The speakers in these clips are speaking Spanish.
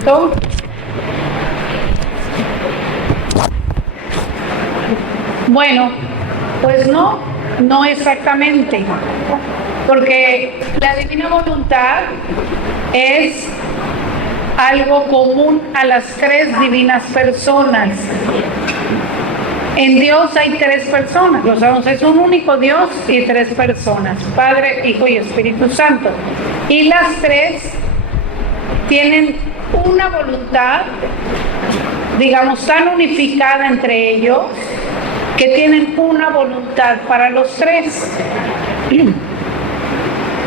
Santo. Bueno, pues no exactamente, porque la divina voluntad es algo común a las tres divinas personas. En Dios hay tres personas, lo sabemos, es un único Dios y tres personas, Padre, Hijo y Espíritu Santo. Y las tres tienen una voluntad, digamos, tan unificada entre ellos, que tienen una voluntad para los tres.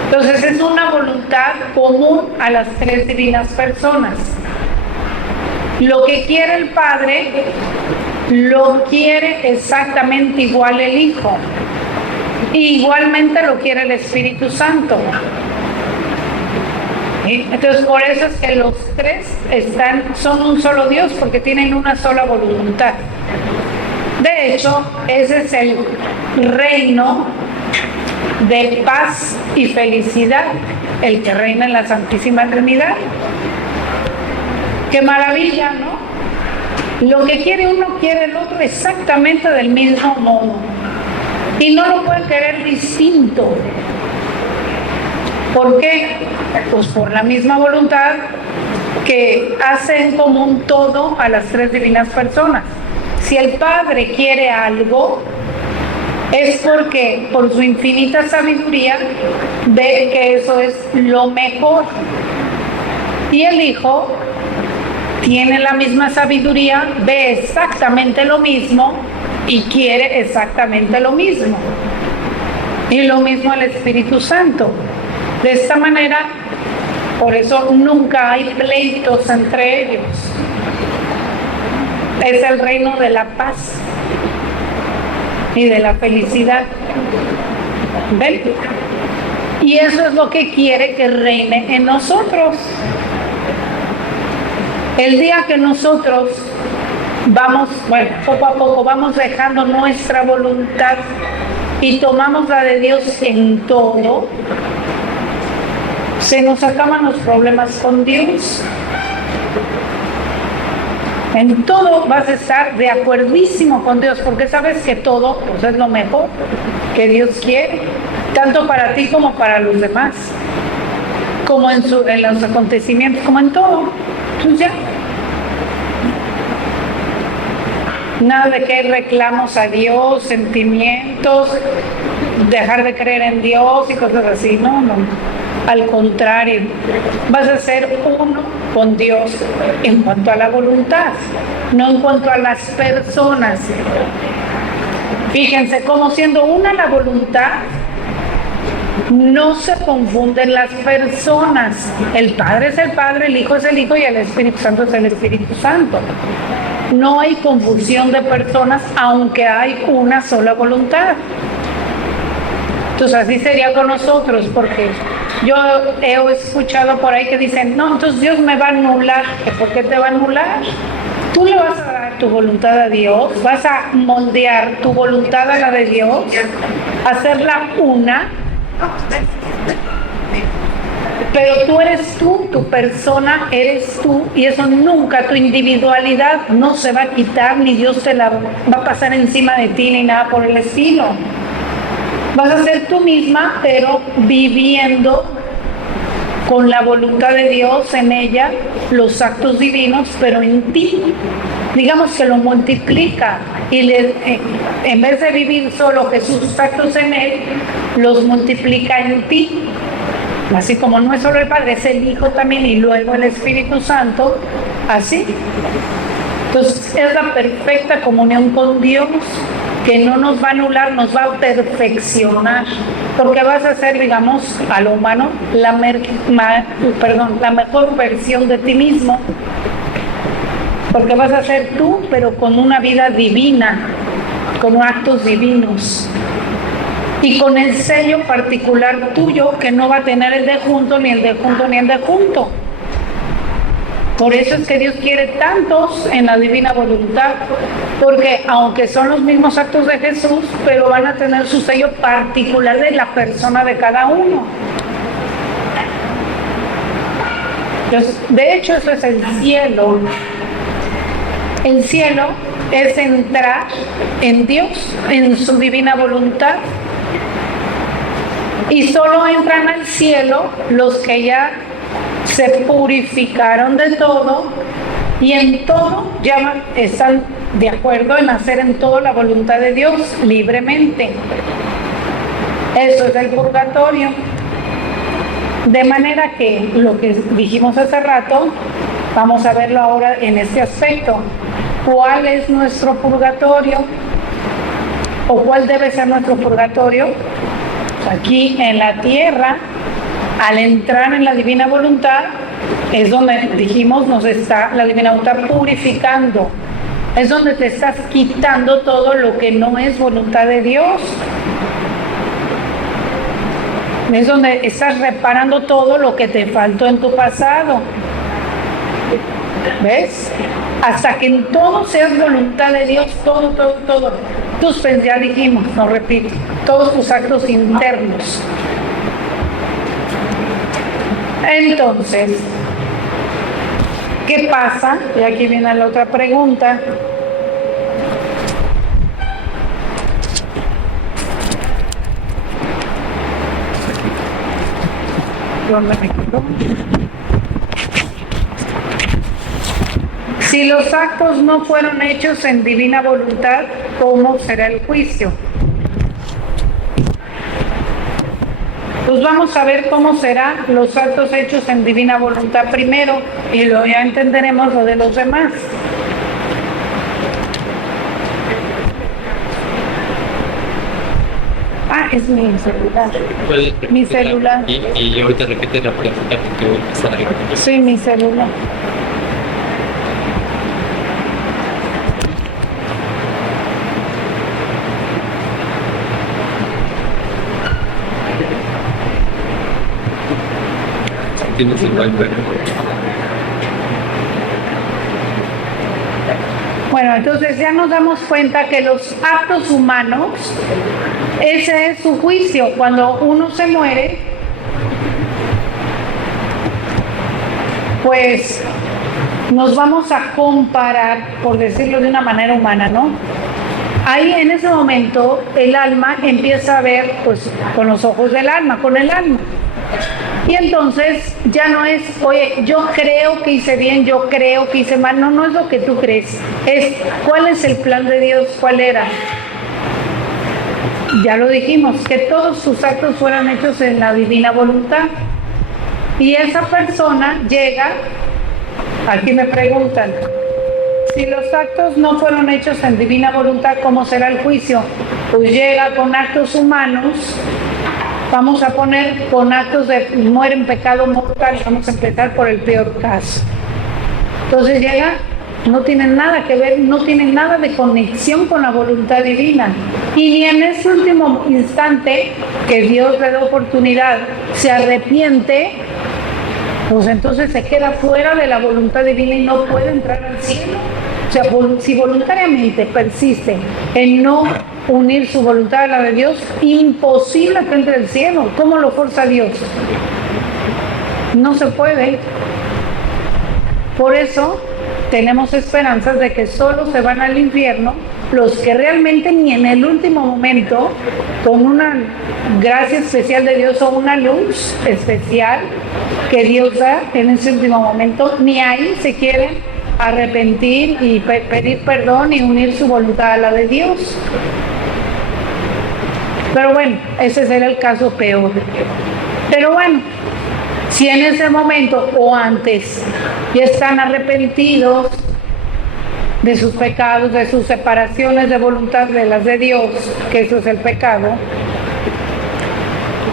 Entonces es una voluntad común a las tres divinas personas. Lo que quiere el Padre, lo quiere exactamente igual el Hijo. Y igualmente lo quiere el Espíritu Santo. Entonces por eso es que los tres son un solo Dios, porque tienen una sola voluntad. De hecho, ese es el reino de paz y felicidad, el que reina en la Santísima Trinidad. ¡Qué maravilla!, ¿no? Lo que quiere uno, quiere el otro exactamente del mismo modo. Y no lo puede querer distinto. ¿Por qué? Pues por la misma voluntad que hace en común todo a las tres divinas personas. Si el Padre quiere algo, es porque por su infinita sabiduría ve que eso es lo mejor. Y el Hijo tiene la misma sabiduría, ve exactamente lo mismo y quiere exactamente lo mismo. Y lo mismo el Espíritu Santo. De esta manera, por eso nunca hay pleitos entre ellos. Es el reino de la paz y de la felicidad. ¿Ven? Y eso es lo que quiere que reine en nosotros. El día que nosotros poco a poco vamos dejando nuestra voluntad y tomamos la de Dios en todo, se nos acaban los problemas con Dios. En todo vas a estar de acuerdísimo con Dios, porque sabes que todo pues, es lo mejor que Dios quiere, tanto para ti como para los demás, como en los acontecimientos, como en todo. Entonces ya, nada de que hay reclamos a Dios, sentimientos, dejar de creer en Dios y cosas así, no. Al contrario, vas a ser uno con Dios en cuanto a la voluntad, no en cuanto a las personas. Fíjense cómo siendo una la voluntad, no se confunden las personas. El Padre es el Padre, el Hijo es el Hijo y el Espíritu Santo es el Espíritu Santo. No hay confusión de personas, aunque hay una sola voluntad. Entonces así sería con nosotros, porque yo he escuchado por ahí que dicen, no, entonces Dios me va a anular. ¿Por qué te va a anular? Tú le vas a dar tu voluntad a Dios, vas a moldear tu voluntad a la de Dios, hacerla una, pero tú eres tú, tu persona eres tú, y eso nunca, tu individualidad no se va a quitar, ni Dios te la va a pasar encima de ti, ni nada por el estilo. Vas a ser tú misma, pero viviendo con la voluntad de Dios en ella, los actos divinos, pero en ti. Digamos que lo multiplica y en vez de vivir solo Jesús sus actos en él, los multiplica en ti. Así como no es solo el Padre, es el Hijo también y luego el Espíritu Santo, así. Entonces es la perfecta comunión con Dios, que no nos va a anular, nos va a perfeccionar, porque vas a ser, digamos, a lo humano, la mejor versión de ti mismo, porque vas a ser tú, pero con una vida divina, con actos divinos, y con el sello particular tuyo, que no va a tener el de junto, ni el de junto, ni el de junto. Por eso es que Dios quiere tantos en la divina voluntad, porque aunque son los mismos actos de Jesús, pero van a tener su sello particular de la persona de cada uno. Entonces, de hecho, eso es el cielo. El cielo es entrar en Dios, en su divina voluntad. Y solo entran al cielo los que ya se purificaron de todo y en todo ya están de acuerdo en hacer en todo la voluntad de Dios libremente. Eso es el purgatorio. De manera que lo que dijimos hace rato, vamos a verlo ahora en este aspecto. ¿Cuál es nuestro purgatorio? ¿O cuál debe ser nuestro purgatorio? Aquí en la tierra, al entrar en la divina voluntad, es donde dijimos nos está la divina voluntad purificando. Es donde te estás quitando todo lo que no es voluntad de Dios. Es donde estás reparando todo lo que te faltó en tu pasado. ¿Ves? Hasta que en todo seas voluntad de Dios, todo. Tus ya dijimos, no repito, todos tus actos internos. Entonces, ¿qué pasa? Y aquí viene la otra pregunta. ¿Dónde me quedo? Si los actos no fueron hechos en divina voluntad, ¿cómo será el juicio? Pues vamos a ver cómo serán los actos hechos en divina voluntad primero y luego ya entenderemos lo de los demás. Ah, es mi celular. Mi celular. Y ahorita repite la pregunta porque voy a empezar ahí. Sí, mi celular. Tienes el wifi. Bueno, entonces ya nos damos cuenta que los actos humanos, ese es su juicio. Cuando uno se muere, pues nos vamos a comparar, por decirlo de una manera humana, ¿no? Ahí en ese momento el alma empieza a ver pues con los ojos del alma, con el alma. Y entonces ya no es, oye, yo creo que hice bien, yo creo que hice mal. No es lo que tú crees. Es, ¿cuál es el plan de Dios? ¿Cuál era? Ya lo dijimos, que todos sus actos fueran hechos en la divina voluntad. Y esa persona llega, aquí me preguntan, si los actos no fueron hechos en divina voluntad, ¿cómo será el juicio? Pues llega con actos humanos. Vamos a poner con actos de muere en pecado mortal. Vamos a empezar por el peor caso. Entonces llega, no tiene nada que ver, no tiene nada de conexión con la voluntad divina. Y en ese último instante que Dios le da oportunidad, se arrepiente, pues entonces se queda fuera de la voluntad divina y no puede entrar al cielo. O sea, si voluntariamente persiste en no unir su voluntad a la de Dios, imposible que entre al cielo. ¿Cómo lo forza Dios? No se puede. Por eso tenemos esperanzas de que solo se van al infierno los que realmente ni en el último momento, con una gracia especial de Dios o una luz especial que Dios da en ese último momento, ni ahí se quieren arrepentir y pedir perdón y unir su voluntad a la de Dios. Pero bueno, ese será el caso peor. Pero bueno, si en ese momento o antes ya están arrepentidos de sus pecados, de sus separaciones de voluntad de las de Dios, que eso es el pecado,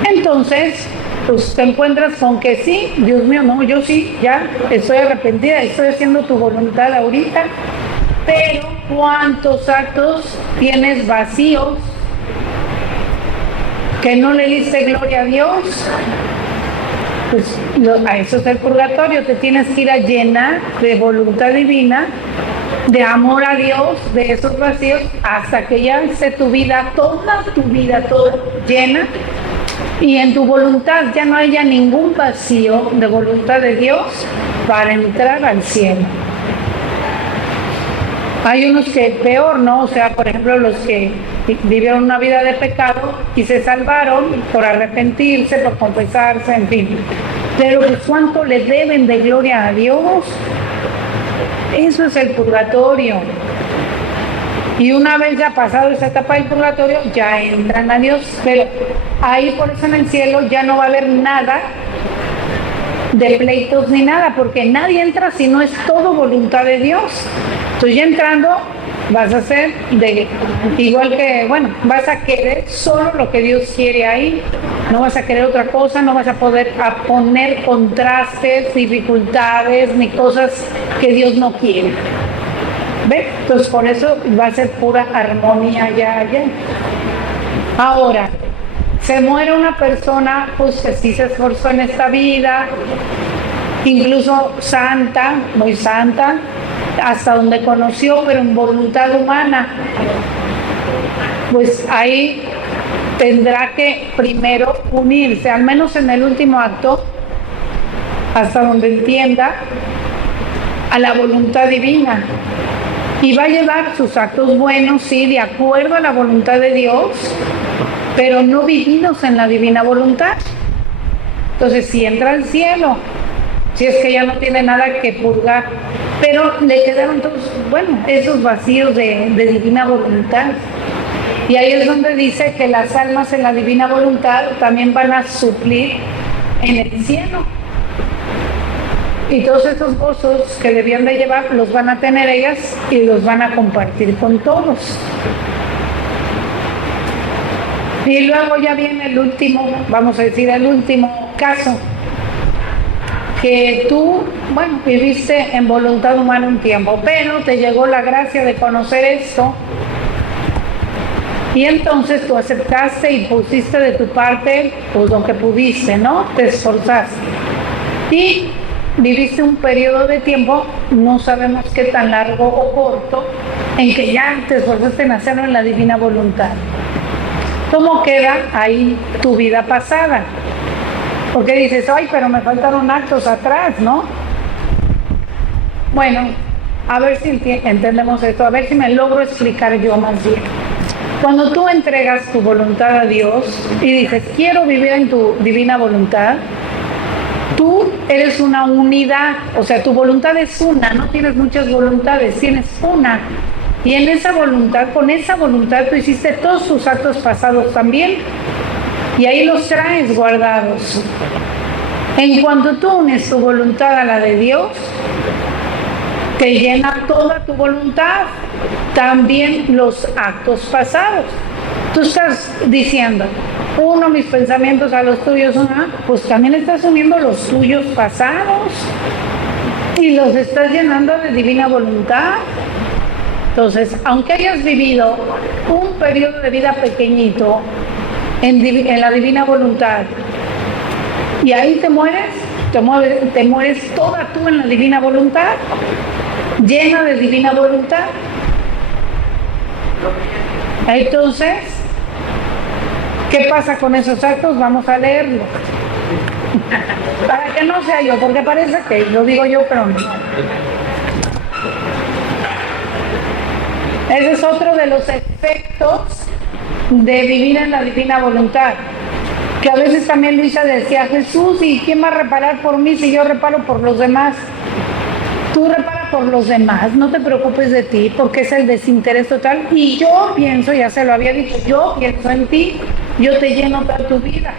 entonces pues te encuentras con que sí, Dios mío, no, yo sí, ya estoy arrepentida, estoy haciendo tu voluntad ahorita, pero ¿cuántos actos tienes vacíos que no le diste gloria a Dios? Pues a eso es el purgatorio, te tienes que ir a llenar de voluntad divina, de amor a Dios, de esos vacíos, hasta que ya esté tu vida, toda tu vida, todo llena y en tu voluntad ya no haya ningún vacío de voluntad de Dios para entrar al cielo. Hay unos que peor, ¿no? O sea, por ejemplo, los que vivieron una vida de pecado y se salvaron por arrepentirse, por confesarse, en fin. Pero pues, ¿cuánto le deben de gloria a Dios? Eso es el purgatorio. Y una vez ya pasado esa etapa del purgatorio, ya entran a Dios. Pero ahí por eso en el cielo ya no va a haber nada de pleitos ni nada, porque nadie entra si no es todo voluntad de Dios. Entonces ya entrando vas a ser igual que, bueno, vas a querer solo lo que Dios quiere ahí, no vas a querer otra cosa, no vas a poder poner contrastes, dificultades, ni cosas que Dios no quiere. ¿Ves? Entonces por eso va a ser pura armonía allá. Ahora, se muere una persona pues que sí se esforzó en esta vida, incluso santa, muy santa, hasta donde conoció, pero en voluntad humana. Pues ahí tendrá que primero unirse, al menos en el último acto, hasta donde entienda, a la voluntad divina. Y va a llevar sus actos buenos, sí, de acuerdo a la voluntad de Dios, pero no vividos en la divina voluntad. Entonces, si entra al cielo, si es que ya no tiene nada que purgar, pero le quedaron todos, bueno, esos vacíos de divina voluntad. Y ahí es donde dice que las almas en la divina voluntad también van a suplir en el cielo. Y todos esos gozos que debían de llevar los van a tener ellas y los van a compartir con todos. Y luego ya viene el último, vamos a decir, el último caso, que tú, bueno, viviste en voluntad humana un tiempo, pero te llegó la gracia de conocer esto, y entonces tú aceptaste y pusiste de tu parte pues lo que pudiste, ¿no? Te esforzaste. Y viviste un periodo de tiempo, no sabemos qué tan largo o corto, en que ya te esforzaste en hacerlo en la divina voluntad. ¿Cómo queda ahí tu vida pasada? Porque dices, ay, pero me faltaron actos atrás, ¿no? Bueno, a ver si entendemos esto, a ver si me logro explicar yo más bien. Cuando tú entregas tu voluntad a Dios y dices, quiero vivir en tu divina voluntad, tú eres una unidad, o sea, tu voluntad es una, no tienes muchas voluntades, tienes una. Y en esa voluntad, con esa voluntad tú hiciste todos tus actos pasados también, y ahí los traes guardados. En cuanto tú unes tu voluntad a la de Dios, te llena toda tu voluntad, también los actos pasados. Tú estás diciendo, uno mis pensamientos a los tuyos, pues también estás uniendo los tuyos pasados y los estás llenando de divina voluntad. Entonces, aunque hayas vivido un periodo de vida pequeñito en la divina voluntad y ahí te mueres toda tú en la divina voluntad, llena de divina voluntad. Entonces, ¿qué pasa con esos actos? Vamos a leerlo. Para que no sea yo, porque parece que lo digo yo, pero no. Ese es otro de los efectos de vivir en la divina voluntad. Que a veces también Luisa decía, Jesús, ¿y quién va a reparar por mí si yo reparo por los demás? Tú repara por los demás, no te preocupes de ti, porque es el desinterés total. Y yo pienso, ya se lo había dicho, yo pienso en ti, yo te lleno toda tu vida.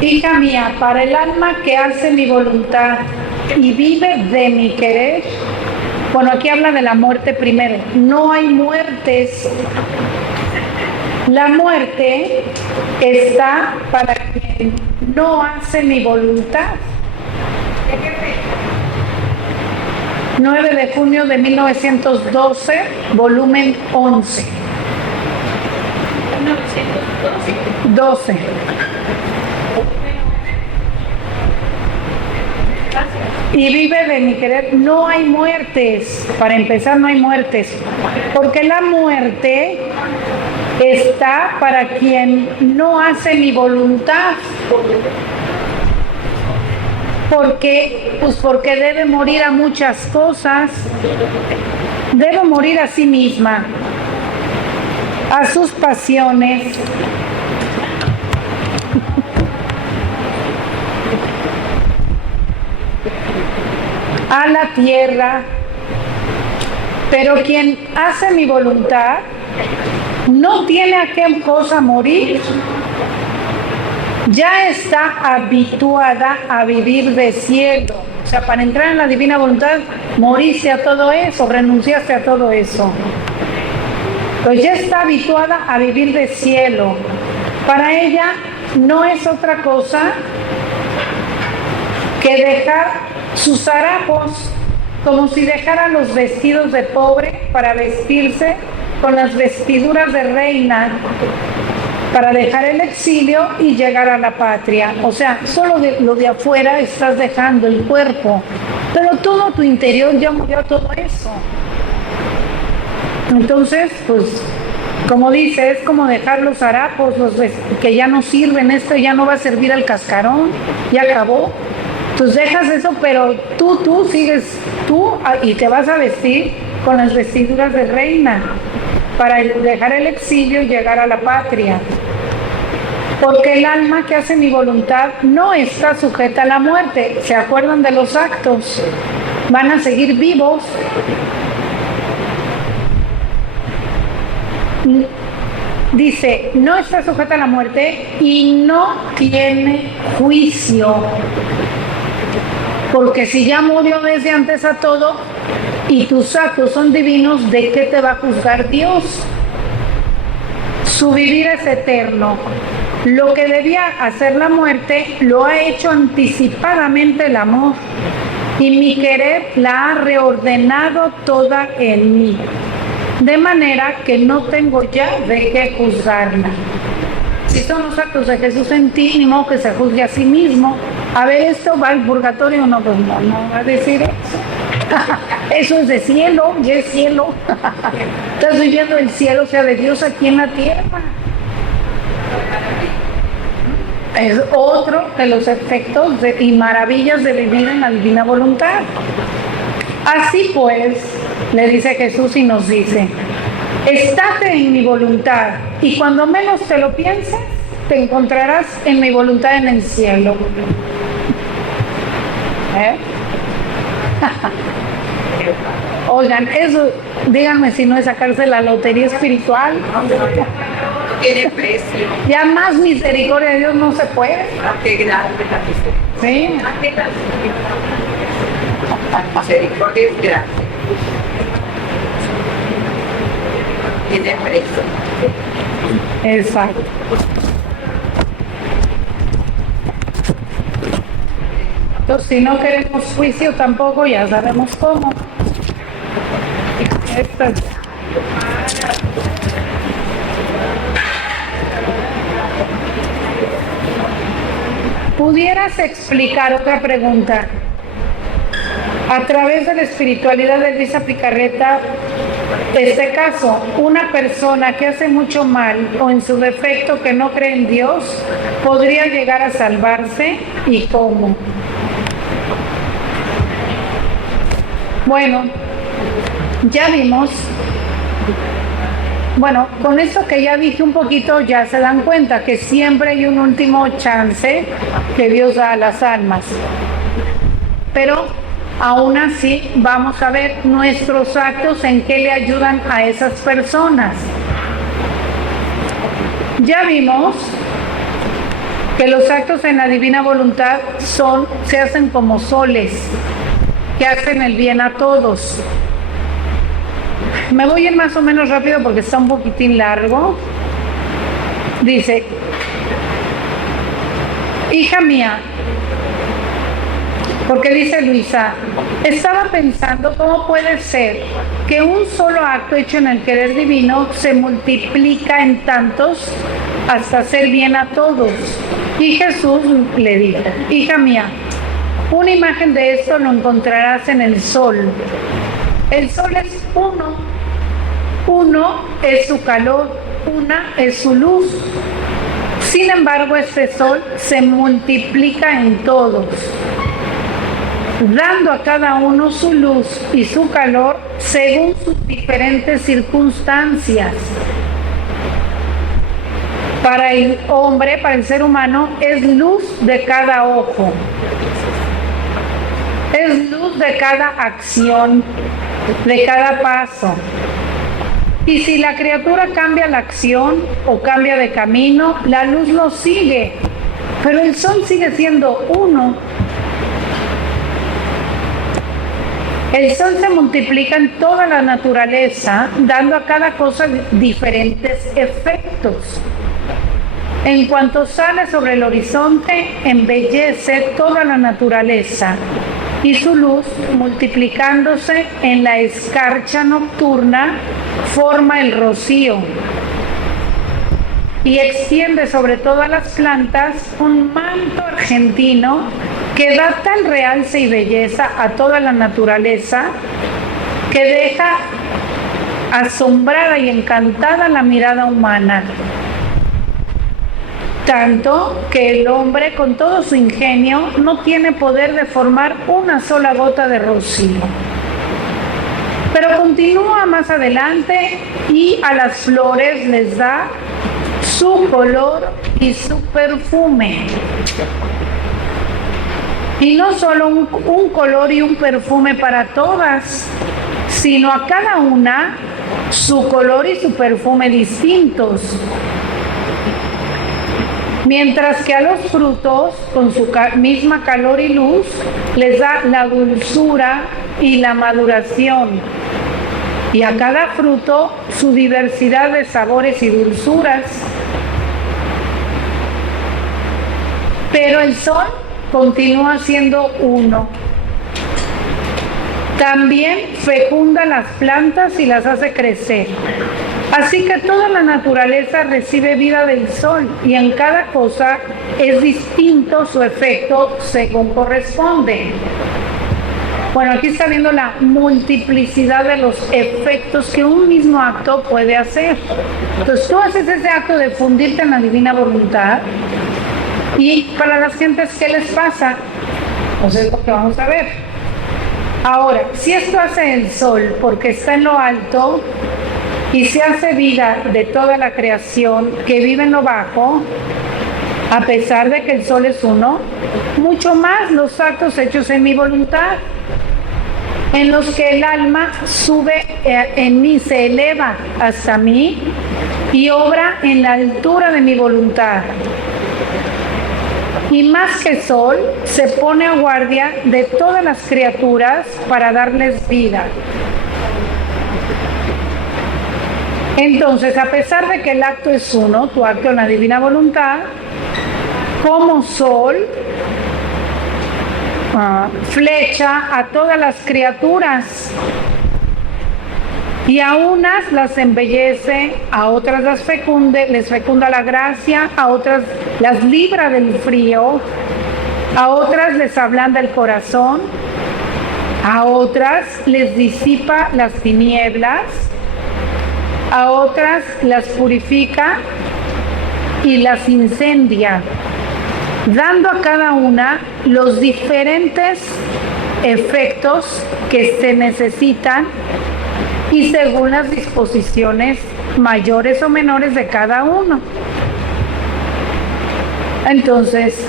Hija mía, para el alma que hace mi voluntad y vive de mi querer, bueno, aquí habla de la muerte primero, no hay muertes. La muerte está para quien no hace mi voluntad. 9 de junio de 1912, volumen 11. 12. y vive de mi querer. No hay muertes, para empezar no hay muertes, porque la muerte está para quien no hace mi voluntad. Porque debe morir a muchas cosas, debe morir a sí misma, a sus pasiones, a la tierra, pero quien hace mi voluntad no tiene a qué cosa morir. Ya está habituada a vivir de cielo. O sea, para entrar en la divina voluntad, moriste a todo eso, renunciaste a todo eso. Pues ya está habituada a vivir de cielo. Para ella no es otra cosa que dejar sus harapos, como si dejara los vestidos de pobre para vestirse con las vestiduras de reina, para dejar el exilio y llegar a la patria. O sea, solo lo de afuera estás dejando el cuerpo, pero todo tu interior ya murió todo eso. Entonces, pues, como dice, es como dejar los harapos, que ya no sirven, esto ya no va a servir al cascarón, ya acabó. Entonces dejas eso, pero tú sigues, y te vas a vestir con las vestiduras de reina, para dejar el exilio y llegar a la patria. Porque el alma que hace mi voluntad no está sujeta a la muerte. ¿Se acuerdan de los actos? Van a seguir vivos. Dice, no está sujeta a la muerte y no tiene juicio. Porque si ya murió desde antes a todo y tus actos son divinos, ¿de qué te va a juzgar Dios? Su vivir es eterno. Lo que debía hacer la muerte lo ha hecho anticipadamente el amor, y mi querer la ha reordenado toda en mí, de manera que no tengo ya de qué juzgarla. Si son los actos de Jesús en ti, ni modo que se juzgue a sí mismo. A ver, ¿esto va al purgatorio? No, pues no va a decir eso. Eso es de cielo, ya es cielo. Estás viviendo el cielo, o sea, de Dios aquí en la tierra. Es otro de los efectos y maravillas de vivir en la divina voluntad. Así pues, le dice Jesús y nos dice, estate en mi voluntad, y cuando menos te lo pienses, te encontrarás en mi voluntad en el cielo. Oigan, eso, díganme si no es sacarse la lotería espiritual. Tiene precio. Ya más misericordia de Dios no se puede. Qué grande la misericordia. Sí. La misericordia es grande. Tiene precio. Exacto. Entonces, si no queremos juicio tampoco, ya sabemos cómo. ¿Pudieras explicar otra pregunta? A través de la espiritualidad de Luisa Picarreta, este caso, una persona que hace mucho mal o en su defecto que no cree en Dios, ¿podría llegar a salvarse? ¿Y cómo? Bueno, ya vimos. Bueno, con esto que ya dije un poquito, ya se dan cuenta que siempre hay un último chance que Dios da a las almas. Pero aún así vamos a ver nuestros actos en qué le ayudan a esas personas. Ya vimos que los actos en la divina voluntad se hacen como soles, que hacen el bien a todos. Me voy a ir más o menos rápido porque está un poquitín largo. Dice, hija mía, porque dice Luisa, estaba pensando cómo puede ser que un solo acto hecho en el querer divino se multiplica en tantos hasta hacer bien a todos. Y Jesús le dijo, hija mía, Una imagen de esto lo encontrarás en el sol. El sol es uno. Uno es su calor, una es su luz. Sin embargo, este sol se multiplica en todos, dando a cada uno su luz y su calor según sus diferentes circunstancias. Para el hombre, para el ser humano, es luz de cada ojo, es luz de cada acción, de cada paso. Y si la criatura cambia la acción o cambia de camino, la luz lo sigue, pero el sol sigue siendo uno. El sol se multiplica en toda la naturaleza, dando a cada cosa diferentes efectos. En cuanto sale sobre el horizonte, embellece toda la naturaleza y su luz, multiplicándose en la escarcha nocturna, forma el rocío y extiende sobre todas las plantas un manto argentino que da tal realce y belleza a toda la naturaleza que deja asombrada y encantada la mirada humana. Tanto que el hombre, con todo su ingenio, no tiene poder de formar una sola gota de rocío. Pero continúa más adelante y a las flores les da su color y su perfume. Y no solo un color y un perfume para todas, sino a cada una su color y su perfume distintos. Mientras que a los frutos, con su misma calor y luz, les da la dulzura y la maduración. Y a cada fruto su diversidad de sabores y dulzuras. Pero el sol continúa siendo uno. También fecunda las plantas y las hace crecer. Así que toda la naturaleza recibe vida del sol y en cada cosa es distinto su efecto según corresponde. Bueno, aquí está viendo la multiplicidad de los efectos que un mismo acto puede hacer. Entonces tú haces ese acto de fundirte en la divina voluntad y para las gentes, ¿qué les pasa? Pues es lo que vamos a ver. Ahora, si esto hace el sol porque está en lo alto, y se hace vida de toda la creación que vive en lo bajo, a pesar de que el sol es uno, mucho más los actos hechos en mi voluntad, en los que el alma sube en mí, se eleva hasta mí y obra en la altura de mi voluntad. Y más que sol, se pone a guardia de todas las criaturas para darles vida. Entonces, a pesar de que el acto es uno, tu acto en la divina voluntad, como sol, flecha a todas las criaturas y a unas las embellece, a otras las les fecunda la gracia, a otras las libra del frío, a otras les ablanda el corazón, a otras les disipa las tinieblas, a otras las purifica y las incendia, dando a cada una los diferentes efectos que se necesitan y según las disposiciones mayores o menores de cada uno. Entonces,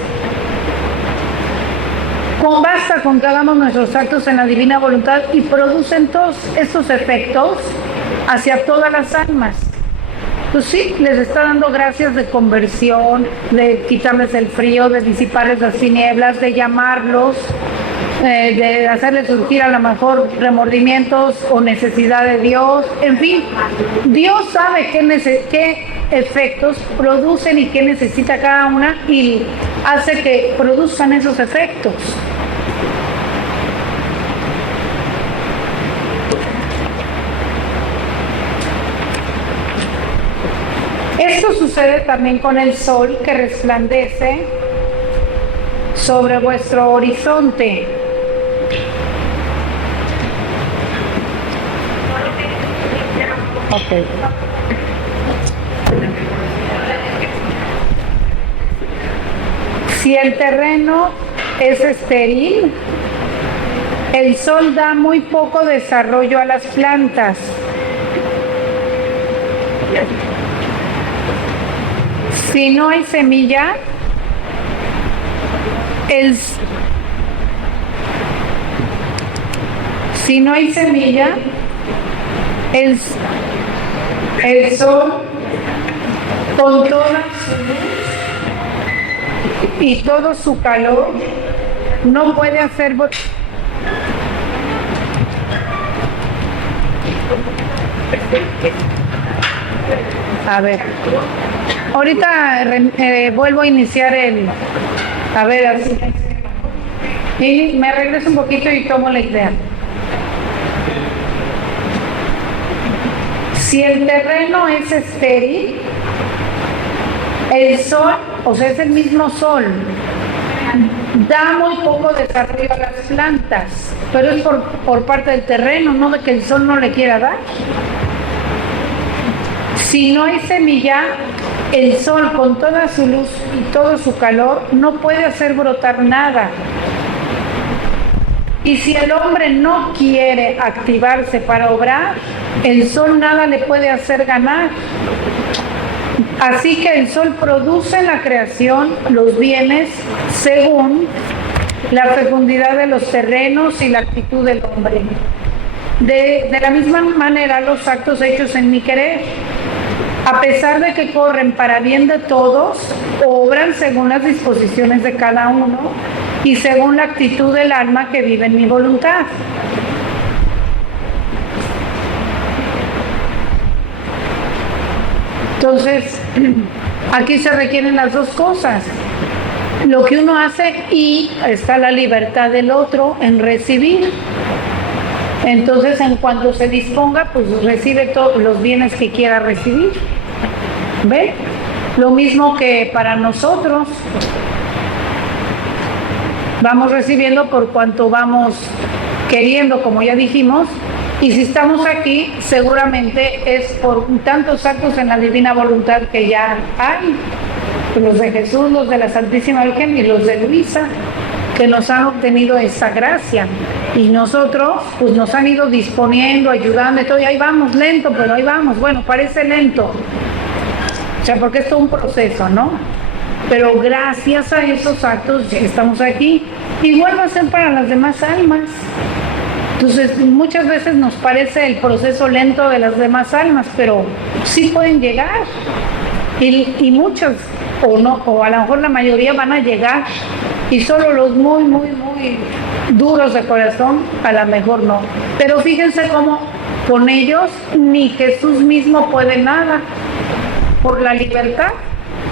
basta con que hagamos nuestros actos en la divina voluntad y producen todos estos efectos hacia todas las almas. Pues sí, les está dando gracias de conversión, de quitarles el frío, de disiparles las tinieblas, de llamarlos, de hacerles surgir a lo mejor remordimientos o necesidad de Dios. En fin, Dios sabe qué efectos producen y qué necesita cada una y hace que produzcan esos efectos. Esto sucede también con el sol que resplandece sobre vuestro horizonte. Ok. Si el terreno es estéril, el sol da muy poco desarrollo a las plantas. Si no hay semilla, el sol con toda su luz y todo su calor no puede hacer a ver, ahorita vuelvo a iniciar a ver, así. Y me regreso un poquito y tomo la idea. Si el terreno es estéril, el sol, o sea, es el mismo sol, da muy poco desarrollo a las plantas, pero es por parte del terreno, no de que el sol no le quiera dar. Si no hay semilla, el sol con toda su luz y todo su calor no puede hacer brotar nada. Y si el hombre no quiere activarse para obrar, el sol nada le puede hacer ganar. Así que el sol produce en la creación los bienes según la fecundidad de los terrenos y la actitud del hombre. De la misma manera, los actos hechos en mi querer, a pesar de que corren para bien de todos, obran según las disposiciones de cada uno y según la actitud del alma que vive en mi voluntad. Entonces, aquí se requieren las dos cosas. Lo que uno hace y está la libertad del otro en recibir. Entonces, en cuanto se disponga, pues recibe todos los bienes que quiera recibir. ¿Ve? Lo mismo que para nosotros. Vamos recibiendo por cuanto vamos queriendo, como ya dijimos, y si estamos aquí, seguramente es por tantos actos en la divina voluntad que ya hay, los de Jesús, los de la Santísima Virgen y los de Luisa, que nos han obtenido esa gracia. Y nosotros, pues nos han ido disponiendo, ayudando, y todo, y ahí vamos, lento, pero ahí vamos. Bueno, parece lento, o sea, porque es todo un proceso, ¿no? Pero gracias a esos actos estamos aquí. Igual va a ser para las demás almas. Entonces, muchas veces nos parece el proceso lento de las demás almas, pero sí pueden llegar. Y muchas, o no, o a lo mejor la mayoría van a llegar, y solo los muy, muy, muy duros de corazón, a lo mejor no. Pero fíjense cómo con ellos ni Jesús mismo puede nada, por la libertad.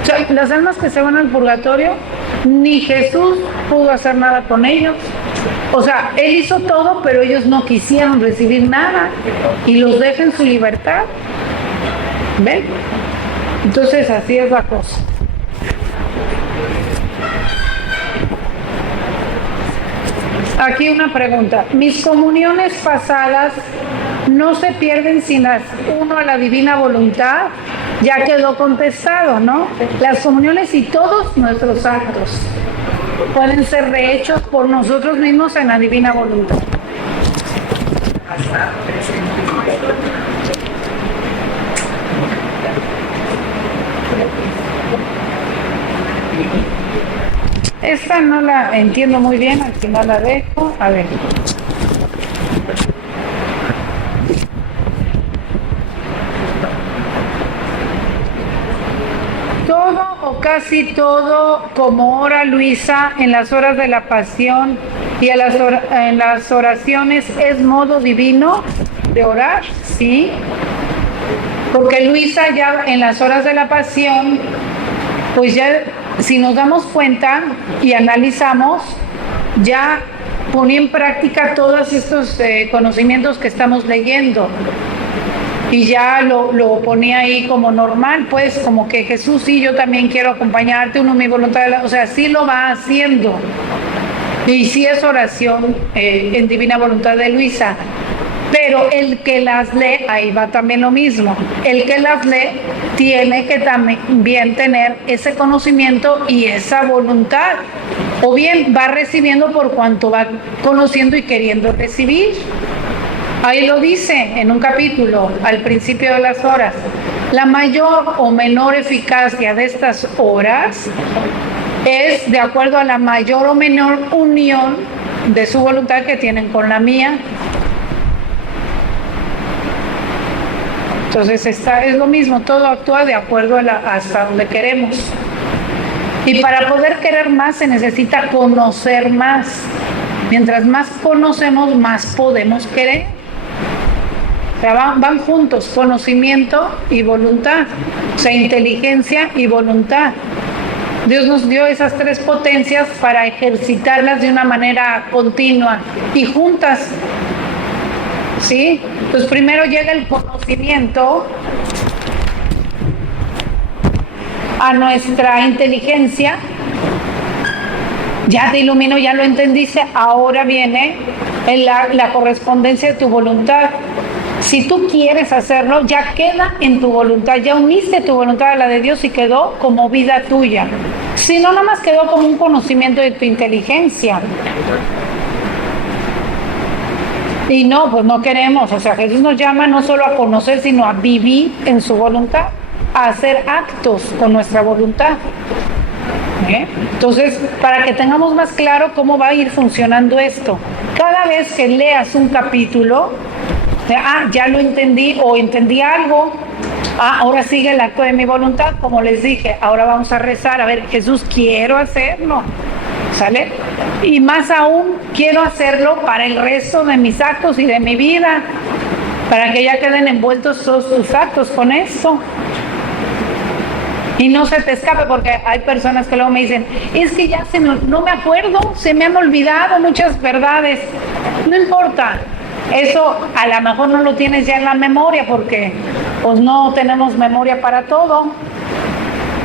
O sea, las almas que se van al purgatorio, ni Jesús pudo hacer nada con ellos. O sea, Él hizo todo, pero ellos no quisieron recibir nada y los deja en su libertad. ¿Ven? Entonces, así es la cosa. Aquí una pregunta. Mis comuniones pasadas no se pierden sin las uno a la divina voluntad. Ya quedó contestado, ¿no? Las comuniones y todos nuestros actos pueden ser rehechos por nosotros mismos en la divina voluntad. Esta no la entiendo muy bien, al final la dejo. A ver. Todo o casi todo, como ora Luisa en las horas de la pasión y en las oraciones, es modo divino de orar, ¿sí? Porque Luisa ya en las horas de la pasión, pues ya si nos damos cuenta y analizamos, ya ponía en práctica todos estos conocimientos que estamos leyendo. Y ya lo ponía ahí como normal, pues como que Jesús, sí, yo también quiero acompañarte, uno mi voluntad, o sea, sí lo va haciendo. Y sí es oración en divina voluntad de Luisa. Pero el que las lee, ahí va también lo mismo. El que las lee tiene que también tener ese conocimiento y esa voluntad. O bien va recibiendo por cuanto va conociendo y queriendo recibir. Ahí lo dice en un capítulo, al principio de las horas. La mayor o menor eficacia de estas horas es de acuerdo a la mayor o menor unión de su voluntad que tienen con la mía. Entonces es lo mismo, todo actúa de acuerdo a hasta donde queremos. Y para poder querer más se necesita conocer más. Mientras más conocemos, más podemos querer. O sea, van juntos, conocimiento y voluntad. O sea, inteligencia y voluntad. Dios nos dio esas tres potencias para ejercitarlas de una manera continua y juntas. ¿Sí? Entonces primero llega el conocimiento a nuestra inteligencia. Ya te ilumino, ya lo entendiste. Ahora viene la correspondencia de tu voluntad. Si tú quieres hacerlo, ya queda en tu voluntad. Ya uniste tu voluntad a la de Dios y quedó como vida tuya. Si no, nada más quedó como un conocimiento de tu inteligencia. Y no, pues no queremos. O sea, Jesús nos llama no solo a conocer, sino a vivir en su voluntad, a hacer actos con nuestra voluntad. Entonces, para que tengamos más claro cómo va a ir funcionando esto, cada vez que leas un capítulo, ya lo entendí o entendí algo, ahora sigue el acto de mi voluntad, como les dije, ahora vamos a rezar, a ver, Jesús, quiero hacerlo, ¿sale? Y más aún, quiero hacerlo para el resto de mis actos y de mi vida, para que ya queden envueltos todos tus actos con esto. Y no se te escape, porque hay personas que luego me dicen, es que ya no me acuerdo, se me han olvidado muchas verdades. No importa, eso a lo mejor no lo tienes ya en la memoria, porque pues no tenemos memoria para todo.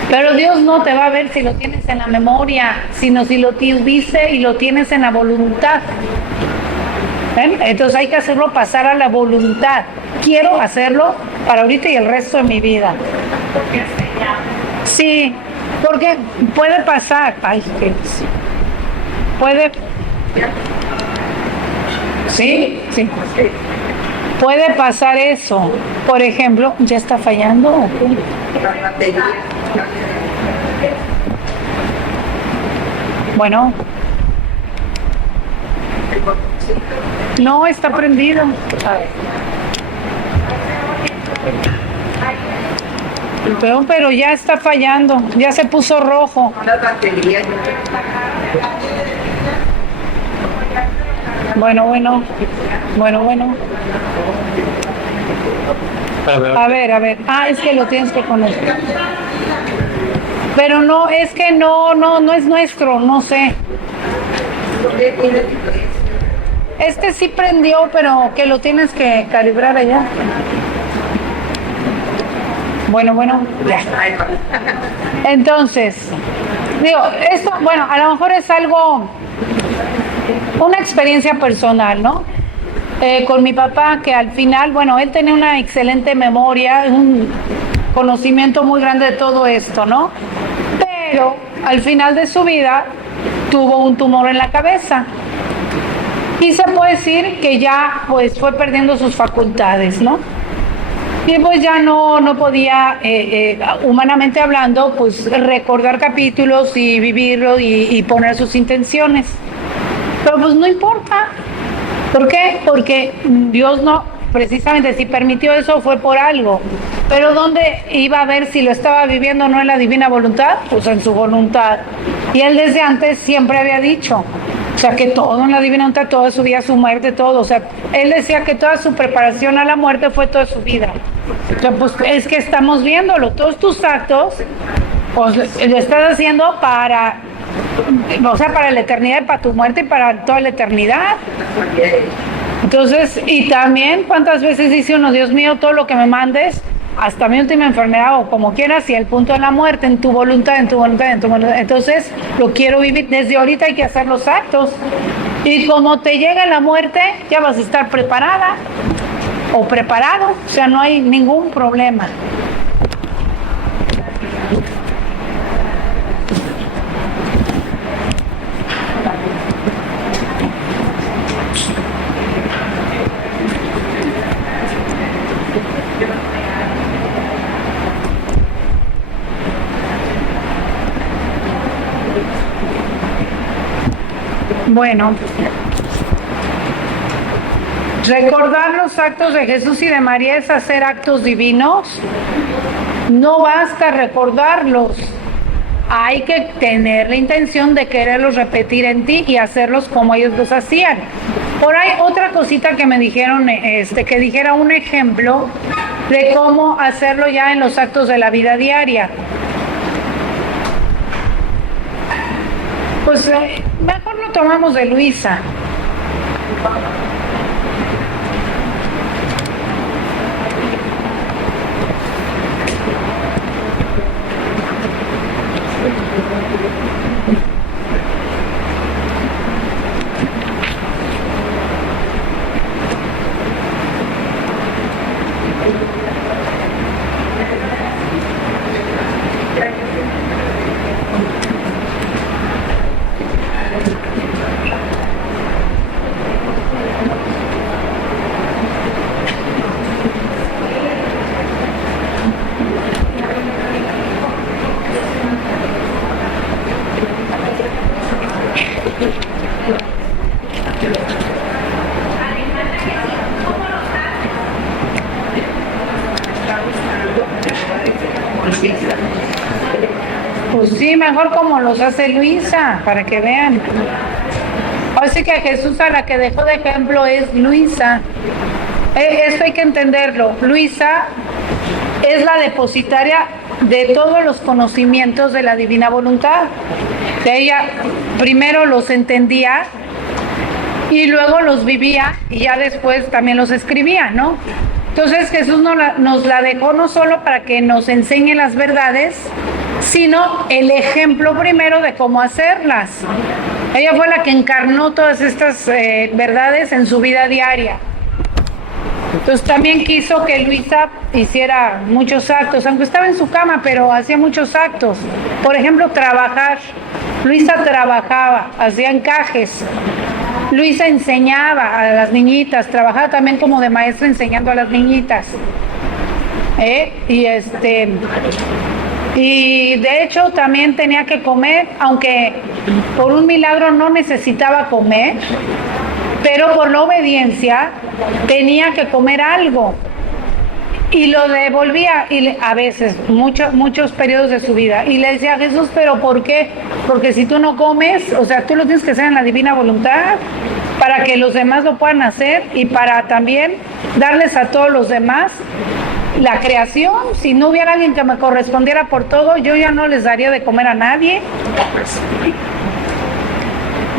Pero Dios no te va a ver si lo tienes en la memoria, sino si lo viste y lo tienes en la voluntad. ¿Ven? Entonces hay que hacerlo pasar a la voluntad. Quiero hacerlo para ahorita y el resto de mi vida. Sí, porque puede pasar. Ay, qué puede. Sí. Puede pasar eso. Por ejemplo, ¿ya está fallando o qué? Bueno. No, está prendido. Pero ya está fallando, ya se puso rojo. Bueno. A ver. Es que lo tienes que conectar. Pero no, es que no es nuestro, no sé. Este sí prendió, pero que lo tienes que calibrar allá. Bueno, ya. Entonces, esto, a lo mejor es algo, una experiencia personal, ¿no? Con mi papá, que al final, él tenía una excelente memoria, un conocimiento muy grande de todo esto, ¿no? Pero al final de su vida tuvo un tumor en la cabeza. Y se puede decir que ya pues fue perdiendo sus facultades, ¿no? Y pues ya no podía, humanamente hablando, pues recordar capítulos y vivirlo y poner sus intenciones. Pero pues no importa. ¿Por qué? Porque Dios no, precisamente si permitió eso fue por algo. Pero ¿dónde iba a ver si lo estaba viviendo o no en la divina voluntad? Pues en su voluntad. Y él desde antes siempre había dicho, o sea, que todo en la divina voluntad, toda su vida, su muerte, todo. O sea, él decía que toda su preparación a la muerte fue toda su vida. O sea, pues es que estamos viéndolo. Todos tus actos, pues lo estás haciendo para la eternidad, para tu muerte y para toda la eternidad. Entonces, y también, ¿cuántas veces dice uno, Dios mío, todo lo que me mandes, hasta mi última enfermedad o como quieras, y el punto de la muerte, en tu voluntad, en tu voluntad, en tu voluntad. Entonces, lo quiero vivir. Desde ahorita hay que hacer los actos. Y como te llega la muerte, ya vas a estar preparada o preparado, o sea, no hay ningún problema. Bueno, recordar los actos de Jesús y de María es hacer actos divinos. No basta recordarlos, hay que tener la intención de quererlos repetir en ti y hacerlos como ellos los hacían. Por ahí otra cosita que me dijeron, que dijera un ejemplo de cómo hacerlo ya en los actos de la vida diaria. Pues mejor lo tomamos de Luisa. Pues sí, mejor como los hace Luisa, para que vean. Así que Jesús a la que dejó de ejemplo es Luisa. Esto hay que entenderlo. Luisa es la depositaria de todos los conocimientos de la divina voluntad. Ella primero los entendía y luego los vivía y ya después también los escribía, ¿no? Entonces Jesús nos la dejó no solo para que nos enseñe las verdades, sino el ejemplo primero de cómo hacerlas. Ella fue la que encarnó todas estas verdades en su vida diaria. Entonces también quiso que Luisa hiciera muchos actos, aunque estaba en su cama, pero hacía muchos actos. Por ejemplo, trabajar. Luisa trabajaba, hacía encajes. Luisa enseñaba a las niñitas, trabajaba también como de maestra enseñando a las niñitas. Y de hecho también tenía que comer, aunque por un milagro no necesitaba comer, pero por la obediencia tenía que comer algo. Y lo devolvía a veces, muchos periodos de su vida. Y le decía a Jesús, ¿pero por qué? Porque si tú no comes, o sea, tú lo tienes que hacer en la divina voluntad para que los demás lo puedan hacer y para también darles a todos los demás la creación. Si no hubiera alguien que me correspondiera por todo, yo ya no les daría de comer a nadie.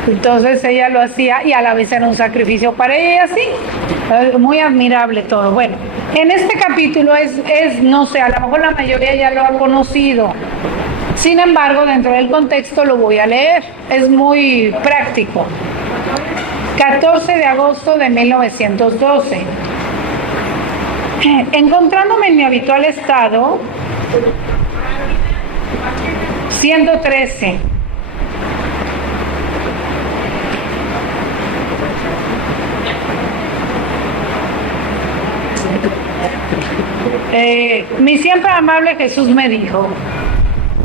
Entonces ella lo hacía y a la vez era un sacrificio para ella y así. Muy admirable todo. Bueno, en este capítulo no sé, a lo mejor la mayoría ya lo ha conocido. Sin embargo, dentro del contexto lo voy a leer. Es muy práctico. 14 de agosto de 1912. Encontrándome en mi habitual estado, 113. Mi siempre amable Jesús me dijo,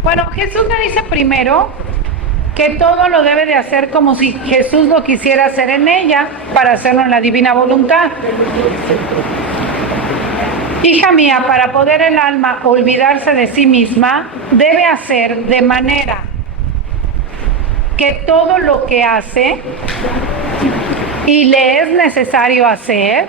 bueno, Jesús me dice primero que todo lo debe de hacer como si Jesús lo quisiera hacer en ella, para hacerlo en la divina voluntad. Hija mía, para poder el alma olvidarse de sí misma, debe hacer de manera que todo lo que hace y le es necesario hacer,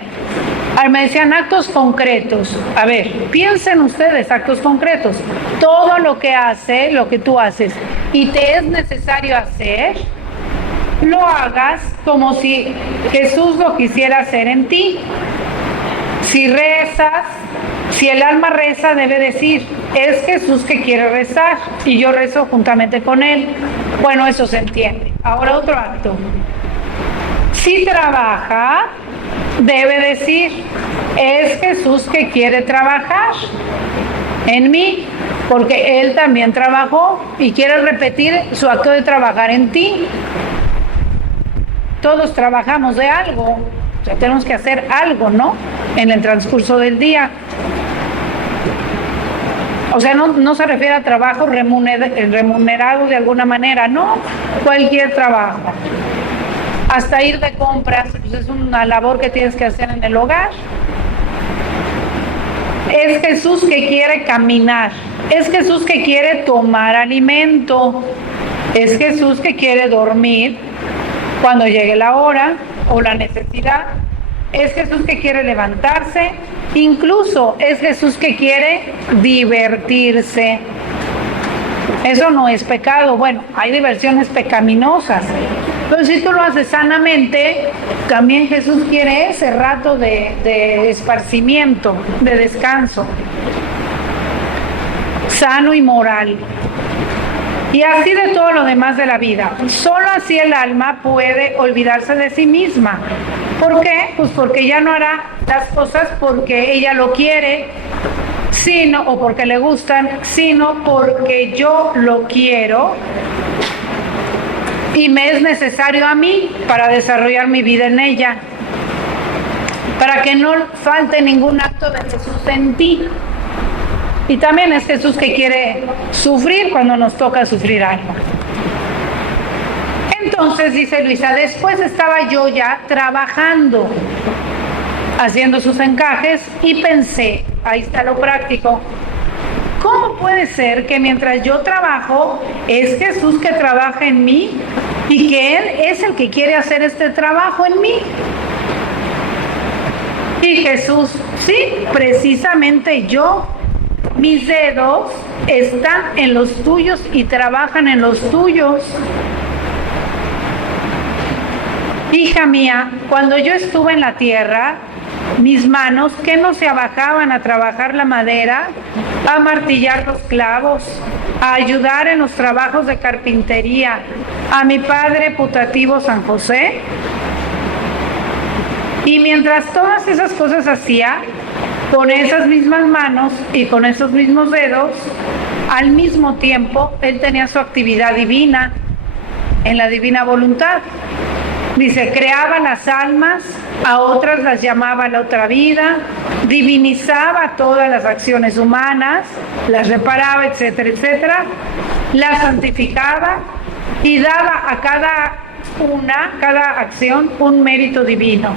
me decían actos concretos. A ver, piensen ustedes, actos concretos. Todo lo que hace, lo que tú haces, y te es necesario hacer, lo hagas como si Jesús lo quisiera hacer en ti. Si rezas, Si el alma reza, debe decir, es Jesús que quiere rezar y yo rezo juntamente con él. Bueno, eso se entiende. Ahora otro acto. Si trabaja, debe decir, es Jesús que quiere trabajar en mí, porque él también trabajó y quiere repetir su acto de trabajar en ti. Todos trabajamos de algo, o sea, tenemos que hacer algo, ¿no? En el transcurso del día. O sea, no se refiere a trabajo remunerado de alguna manera, no, cualquier trabajo. Hasta ir de compras, pues es una labor que tienes que hacer en el hogar. Es Jesús que quiere caminar, es Jesús que quiere tomar alimento, es Jesús que quiere dormir cuando llegue la hora o la necesidad, es Jesús que quiere levantarse, incluso es Jesús que quiere divertirse. Eso no es pecado. Bueno, hay diversiones pecaminosas, pero si tú lo haces sanamente, también Jesús quiere ese rato de esparcimiento, de descanso, sano y moral. Y así de todo lo demás de la vida. Solo así el alma puede olvidarse de sí misma. ¿Por qué? Pues porque ya no hará las cosas porque ella lo quiere, sino, o porque le gustan, sino porque yo lo quiero y me es necesario a mí para desarrollar mi vida en ella, para que no falte ningún acto de Jesús en ti. Y también es Jesús que quiere sufrir cuando nos toca sufrir algo. Entonces, dice Luisa, después estaba yo ya trabajando, haciendo sus encajes y pensé, ahí está lo práctico, ¿cómo puede ser que mientras yo trabajo es Jesús que trabaja en mí y que Él es el que quiere hacer este trabajo en mí? Y Jesús, sí, precisamente yo, mis dedos están en los tuyos y trabajan en los tuyos. Hija mía, cuando yo estuve en la tierra, mis manos, que no se abajaban a trabajar la madera, a martillar los clavos, a ayudar en los trabajos de carpintería, a mi padre putativo San José. Y mientras todas esas cosas hacía, con esas mismas manos y con esos mismos dedos, al mismo tiempo, él tenía su actividad divina, en la divina voluntad. Dice, creaba las almas, a otras las llamaba a la otra vida, divinizaba todas las acciones humanas, las reparaba, etcétera, etcétera, las santificaba y daba a cada acción un mérito divino.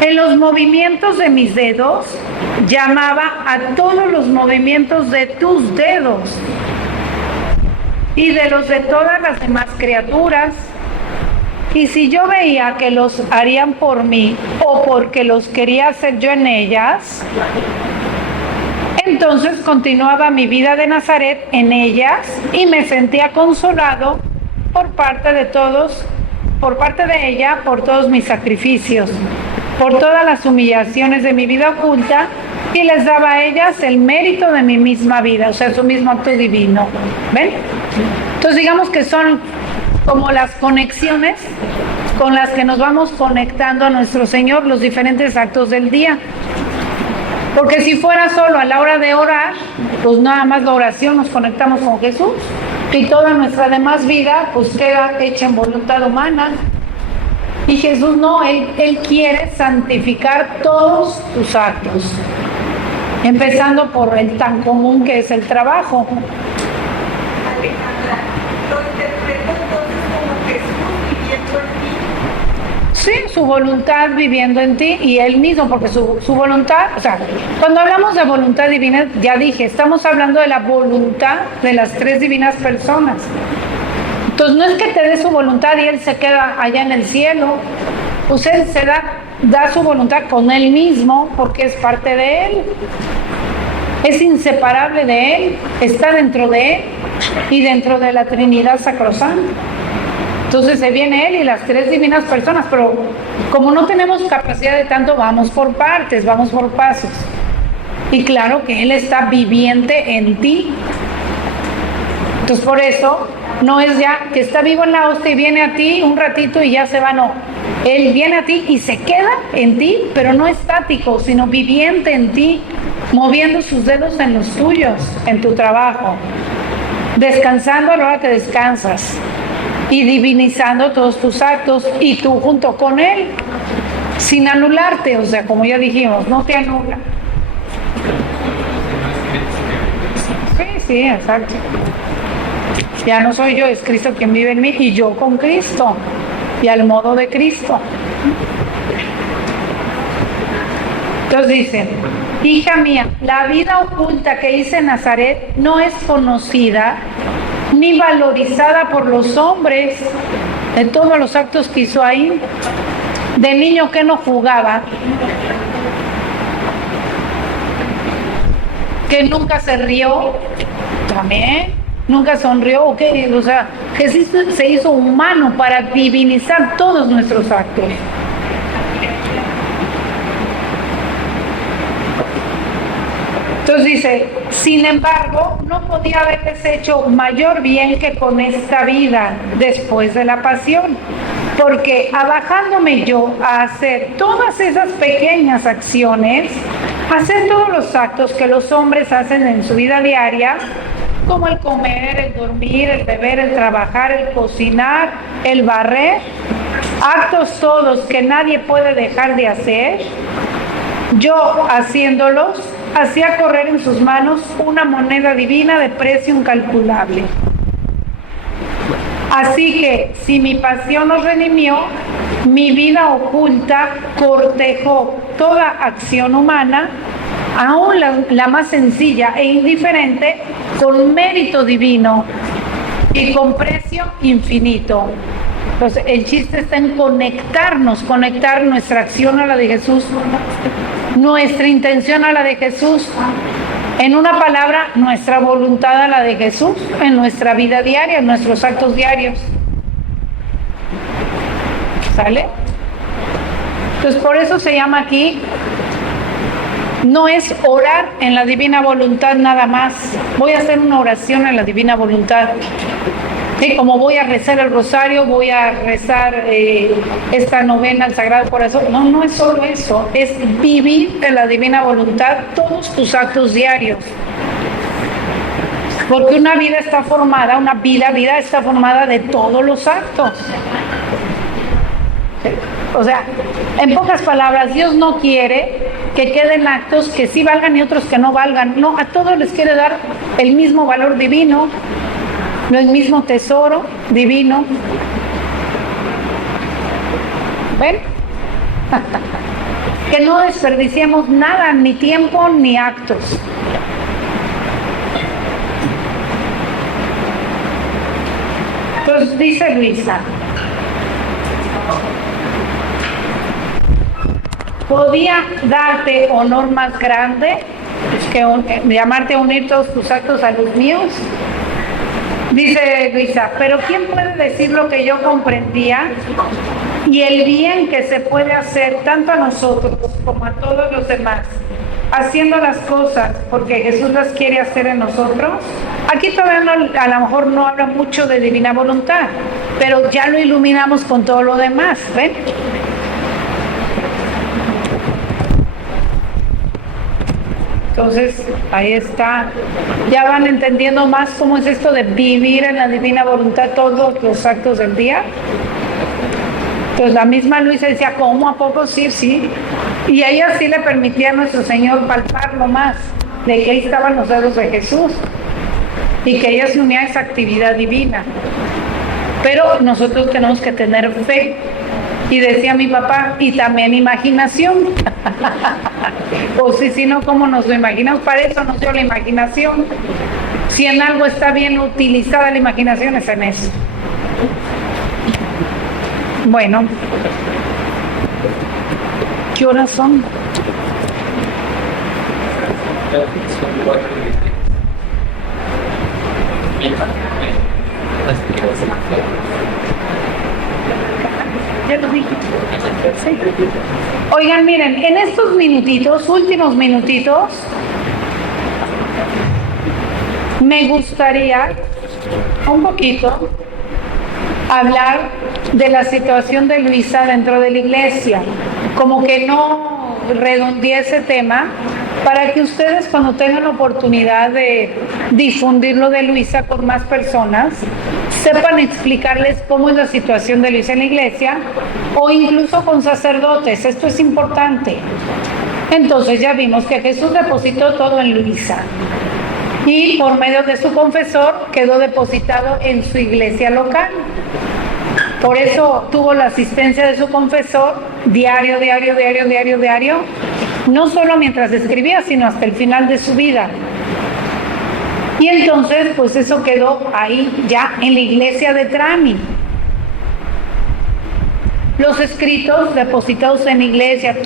En los movimientos de mis dedos, llamaba a todos los movimientos de tus dedos y de los de todas las demás criaturas. Y si yo veía que los harían por mí o porque los quería hacer yo en ellas, entonces continuaba mi vida de Nazaret en ellas y me sentía consolado por parte de ella, por todos mis sacrificios, por todas las humillaciones de mi vida oculta, y les daba a ellas el mérito de mi misma vida, o sea, su mismo acto divino. ¿Ven? Entonces digamos que son como las conexiones con las que nos vamos conectando a nuestro Señor, los diferentes actos del día. Porque si fuera solo a la hora de orar, pues nada más la oración nos conectamos con Jesús y toda nuestra demás vida pues queda hecha en voluntad humana. Y Jesús no, Él quiere santificar todos tus actos, empezando por el tan común que es el trabajo. Alejandra, lo interpreto entonces como Jesús viviendo en ti. Sí, su voluntad viviendo en ti y Él mismo, porque su voluntad, o sea, cuando hablamos de voluntad divina, ya dije, estamos hablando de la voluntad de las tres divinas personas. Entonces no es que te dé su voluntad y Él se queda allá en el cielo, pues Él se da su voluntad con Él mismo porque es parte de Él, es inseparable de Él, está dentro de Él y dentro de la Trinidad Sacrosanta. Entonces se viene Él y las tres divinas personas, pero como no tenemos capacidad de tanto, vamos por partes, vamos por pasos. Y claro que Él está viviente en ti. Entonces por eso no es ya que está vivo en la hostia y viene a ti un ratito y ya se va, no. Él viene a ti y se queda en ti, pero no estático, sino viviente en ti, moviendo sus dedos en los tuyos, en tu trabajo, descansando a la hora que descansas y divinizando todos tus actos y tú junto con Él, sin anularte, o sea, como ya dijimos, no te anula. Sí, exacto. Ya no soy yo, es Cristo quien vive en mí y yo con Cristo y al modo de Cristo. Entonces dice, hija mía, la vida oculta que hice en Nazaret no es conocida ni valorizada por los hombres. De todos los actos que hizo ahí, de niño que no jugaba, que nunca se rió, también nunca sonrió, o qué, o sea, Jesús se hizo humano para divinizar todos nuestros actos. Entonces dice, sin embargo, no podía haberles hecho mayor bien que con esta vida después de la pasión, porque abajándome yo a hacer todas esas pequeñas acciones, hacer todos los actos que los hombres hacen en su vida diaria, como el comer, el dormir, el beber, el trabajar, el cocinar, el barrer, actos todos que nadie puede dejar de hacer, yo haciéndolos, hacía correr en sus manos una moneda divina de precio incalculable. Así que si mi pasión os redimió, mi vida oculta cortejó toda acción humana, aún la más sencilla e indiferente, con mérito divino y con precio infinito. Entonces, el chiste está en conectar nuestra acción a la de Jesús, nuestra intención a la de Jesús, en una palabra, nuestra voluntad a la de Jesús, en nuestra vida diaria, en nuestros actos diarios. ¿Sale? Entonces, por eso se llama aquí, no es orar en la divina voluntad nada más. Voy a hacer una oración en la divina voluntad. Sí, como voy a rezar el rosario, voy a rezar esta novena al Sagrado Corazón. No, no es solo eso, es vivir en la divina voluntad todos tus actos diarios. Porque una vida está formada, una vida está formada de todos los actos. O sea, en pocas palabras, Dios no quiere que queden actos que sí valgan y otros que no valgan. No, a todos les quiere dar el mismo valor divino, el mismo tesoro divino. ¿Ven? Que no desperdiciemos nada, ni tiempo ni actos. Entonces dice Luisa, ¿podía darte honor más grande que llamarte a unir todos tus actos a los míos? Dice Luisa, pero ¿quién puede decir lo que yo comprendía y el bien que se puede hacer tanto a nosotros como a todos los demás, haciendo las cosas porque Jesús las quiere hacer en nosotros? Aquí todavía no, a lo mejor no habla mucho de divina voluntad, pero ya lo iluminamos con todo lo demás, ¿ven? Entonces, ahí está. Ya van entendiendo más cómo es esto de vivir en la divina voluntad todos los actos del día. Entonces, la misma Luisa decía, ¿cómo? ¿A poco? Sí, sí. Y a ella sí le permitía a nuestro Señor palparlo más, de que ahí estaban los dedos de Jesús y que ella se unía a esa actividad divina. Pero nosotros tenemos que tener fe. Y decía mi papá, y también imaginación. O si no, ¿cómo nos lo imaginamos? Para eso nos dio la imaginación. Si en algo está bien utilizada la imaginación, es en eso. Bueno, ¿qué horas son? Ya lo dije. Sí. Oigan, miren, en estos minutitos, últimos minutitos, me gustaría un poquito hablar de la situación de Luisa dentro de la iglesia, como que no redondeé ese tema, para que ustedes, cuando tengan la oportunidad de difundir lo de Luisa con más personas, sepan explicarles cómo es la situación de Luisa en la iglesia, o incluso con sacerdotes. Esto es importante. Entonces ya vimos que Jesús depositó todo en Luisa, y por medio de su confesor quedó depositado en su iglesia local. Por eso tuvo la asistencia de su confesor diario, no solo mientras escribía, sino hasta el final de su vida. Y entonces, pues eso quedó ahí ya en la iglesia de Trani. Los escritos depositados en la iglesia,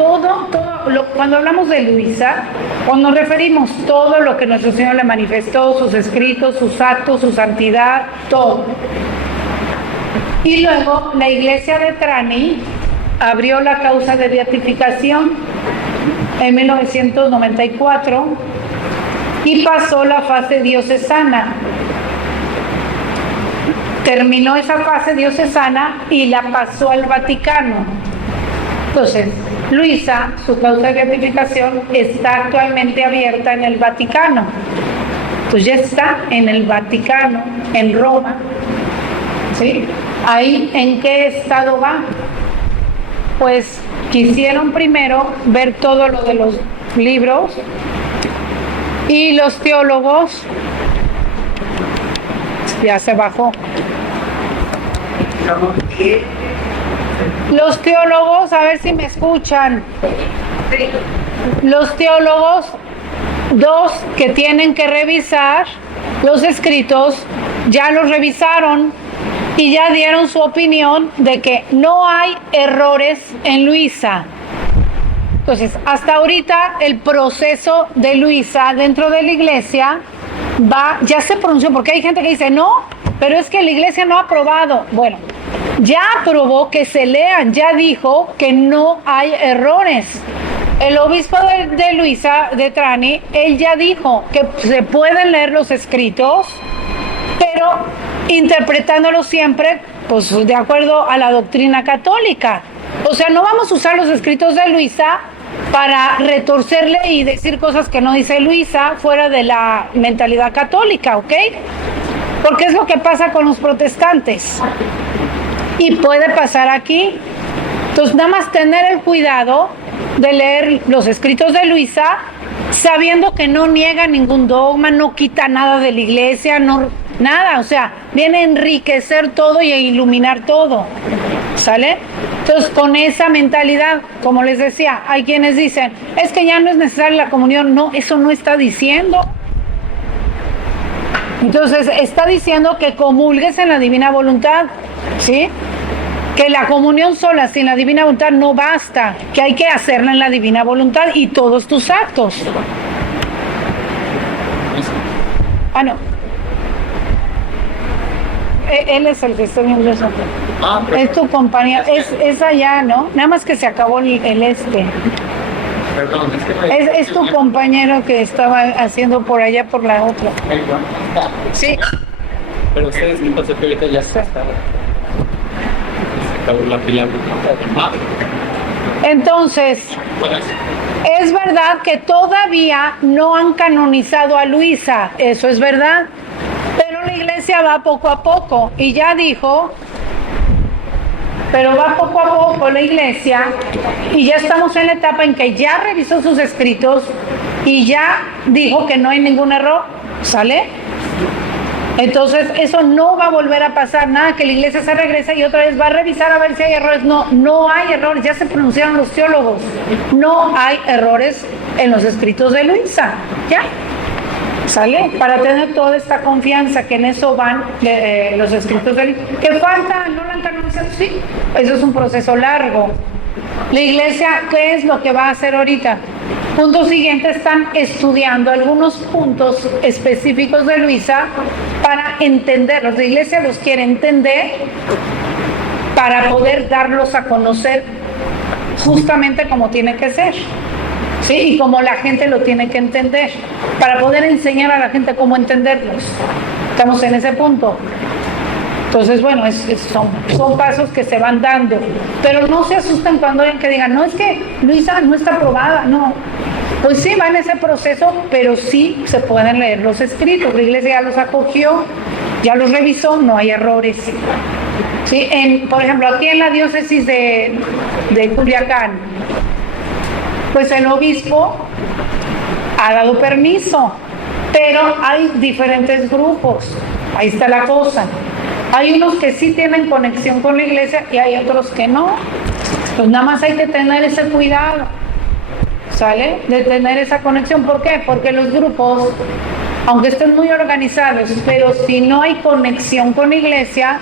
cuando hablamos de Luisa, cuando nos referimos todo lo que nuestro Señor le manifestó, sus escritos, sus actos, su santidad, todo. Y luego la iglesia de Trani abrió la causa de beatificación en 1994 y pasó la fase diocesana. Terminó esa fase diocesana y la pasó al Vaticano. Entonces, Luisa, su causa de beatificación está actualmente abierta en el Vaticano. Entonces ya está en el Vaticano, en Roma. ¿Sí? Ahí, ¿en qué estado va? Pues quisieron primero ver todo lo de los libros, y los teólogos, ya se bajó. Los teólogos, a ver si me escuchan. Los teólogos, dos que tienen que revisar los escritos, ya los revisaron y ya dieron su opinión de que no hay errores en Luisa. Entonces, hasta ahorita el proceso de Luisa dentro de la iglesia ya se pronunció, porque hay gente que dice, no, pero es que la iglesia no ha aprobado. Bueno, ya aprobó que se lean, ya dijo que no hay errores. El obispo de Luisa, de Trani, él ya dijo que se pueden leer los escritos, pero interpretándolos siempre, pues, de acuerdo a la doctrina católica. O sea, no vamos a usar los escritos de Luisa para retorcerle y decir cosas que no dice Luisa fuera de la mentalidad católica, ¿ok? Porque es lo que pasa con los protestantes. Y puede pasar aquí. Entonces, nada más tener el cuidado de leer los escritos de Luisa, sabiendo que no niega ningún dogma, no quita nada de la iglesia, no nada, o sea, viene a enriquecer todo y a iluminar todo, ¿sale? Entonces, con esa mentalidad, como les decía, hay quienes dicen, es que ya no es necesaria la comunión. No, eso no está diciendo. Entonces, está diciendo que comulgues en la divina voluntad, ¿sí? Que la comunión sola sin la divina voluntad no basta, que hay que hacerla en la divina voluntad y todos tus actos. Ah, no. Él es el que está viendo eso. Es tu compañía, es allá, ¿no? Nada más que se acabó el este. Perdón, Es tu compañero que estaba haciendo por allá por la otra. Sí. Pero ustedes qué pasó que ahorita ya se acabó la pila. Entonces, es verdad que todavía no han canonizado a Luisa, eso es verdad. Pero la iglesia va poco a poco y ya dijo, pero va poco a poco la iglesia y ya estamos en la etapa en que ya revisó sus escritos y ya dijo que no hay ningún error, ¿sale? Entonces eso no va a volver a pasar, nada que la iglesia se regrese y otra vez va a revisar a ver si hay errores. No hay errores, ya se pronunciaron los teólogos, no hay errores en los escritos de Luisa, ¿ya? ¿Sale? Para tener toda esta confianza que en eso van los escritos de Luisa. ¿Qué falta? ¿No la han canonizado? Sí, eso es un proceso largo. La iglesia, ¿qué es lo que va a hacer ahorita? Punto siguiente, están estudiando algunos puntos específicos de Luisa para entenderlos. La iglesia los quiere entender para poder darlos a conocer justamente como tiene que ser. ¿sí? Y como la gente lo tiene que entender, para poder enseñar a la gente cómo entenderlos. Estamos en ese punto. Entonces, bueno, son pasos que se van dando, pero no se asusten cuando oigan que digan, no, es que Luisa no está aprobada, no. Pues sí, va en ese proceso, pero sí se pueden leer los escritos, la iglesia ya los acogió, ya los revisó, no hay errores. ¿Sí? Por ejemplo, aquí en la diócesis de Culiacán, pues el obispo ha dado permiso, pero hay diferentes grupos, ahí está la cosa. Hay unos que sí tienen conexión con la iglesia y hay otros que no. Pues nada más hay que tener ese cuidado, ¿sale? De tener esa conexión. ¿Por qué? Porque los grupos, aunque estén muy organizados, pero si no hay conexión con la iglesia,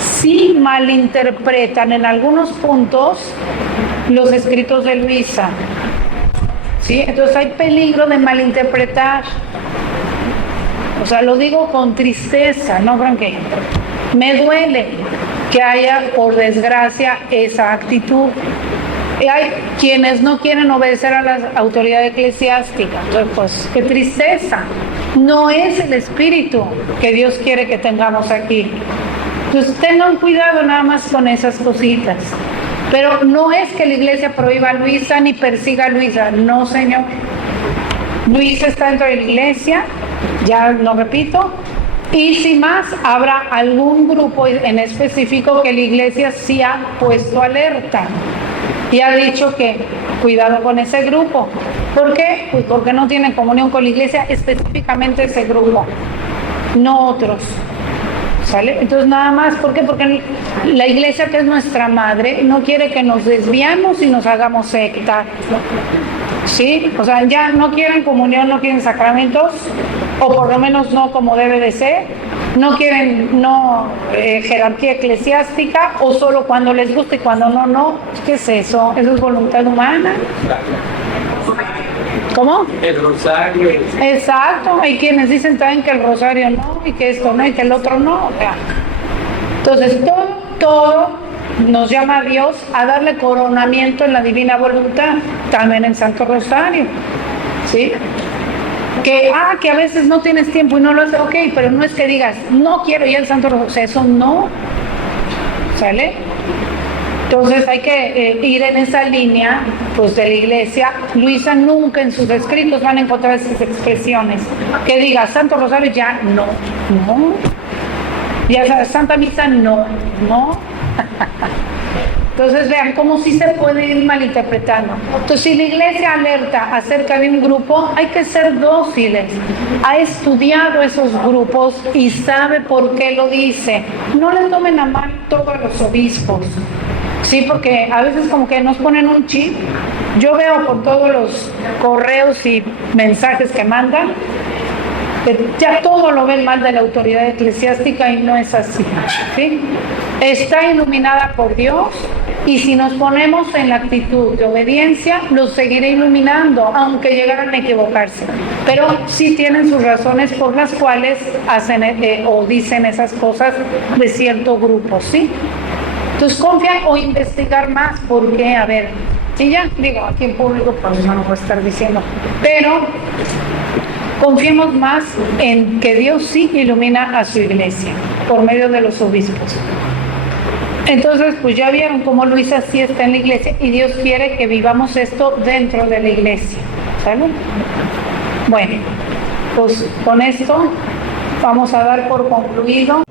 sí malinterpretan en algunos puntos los escritos de Luisa. ¿Sí? Entonces hay peligro de malinterpretar. O sea, lo digo con tristeza, ¿no, Frankie? Me duele que haya, por desgracia, esa actitud. Y hay quienes no quieren obedecer a la autoridad eclesiástica. Entonces, pues, qué tristeza. No es el espíritu que Dios quiere que tengamos aquí. Entonces, tengan cuidado nada más con esas cositas. Pero no es que la iglesia prohíba a Luisa ni persiga a Luisa. No, señor. Luisa está dentro de la iglesia, ya lo repito. Y si más, habrá algún grupo en específico que la iglesia sí ha puesto alerta y ha dicho que cuidado con ese grupo. ¿Por qué? Pues porque no tiene comunión con la iglesia, específicamente ese grupo, no otros. ¿Sale? Entonces nada más, ¿por qué? Porque la iglesia, que es nuestra madre, no quiere que nos desviamos y nos hagamos secta. ¿Sí? O sea, ya no quieren comunión, no quieren sacramentos, o por lo menos no como debe de ser, no quieren jerarquía eclesiástica, o solo cuando les guste y cuando no, no. ¿Qué es eso? ¿Eso es voluntad humana? ¿Cómo? El rosario. Exacto, hay quienes dicen también que el rosario no, y que esto no, y que el otro no. Entonces, todo nos llama a Dios a darle coronamiento en la divina voluntad, también en Santo Rosario, ¿sí? Que a veces no tienes tiempo y no lo haces, ok, pero no es que digas, no quiero ya el Santo Rosario, o sea, eso no, ¿sale? Entonces hay que ir en esa línea, pues, de la iglesia. Luisa nunca en sus escritos van a encontrar esas expresiones, que diga Santo Rosario ya, no, ya Santa Misa, no. Entonces vean cómo sí se puede ir malinterpretando. Entonces, si la iglesia alerta acerca de un grupo, hay que ser dóciles. Ha estudiado esos grupos y sabe por qué lo dice. No le tomen a mal todos los obispos. Sí, porque a veces como que nos ponen un chip. Yo veo por todos los correos y mensajes que mandan, ya todo lo ven mal de la autoridad eclesiástica, y no es así, ¿sí? Está iluminada por Dios, y si nos ponemos en la actitud de obediencia, los seguirá iluminando, aunque llegaran a equivocarse. Pero sí tienen sus razones por las cuales hacen o dicen esas cosas de cierto grupo, ¿sí? Entonces, confiar o investigar más, porque, a ver, y ya digo, aquí en público pues no lo voy a estar diciendo, pero confiemos más en que Dios sí ilumina a su iglesia por medio de los obispos. Entonces, pues ya vieron cómo Luisa sí está en la iglesia, y Dios quiere que vivamos esto dentro de la iglesia, ¿sale? Bueno, pues con esto vamos a dar por concluido.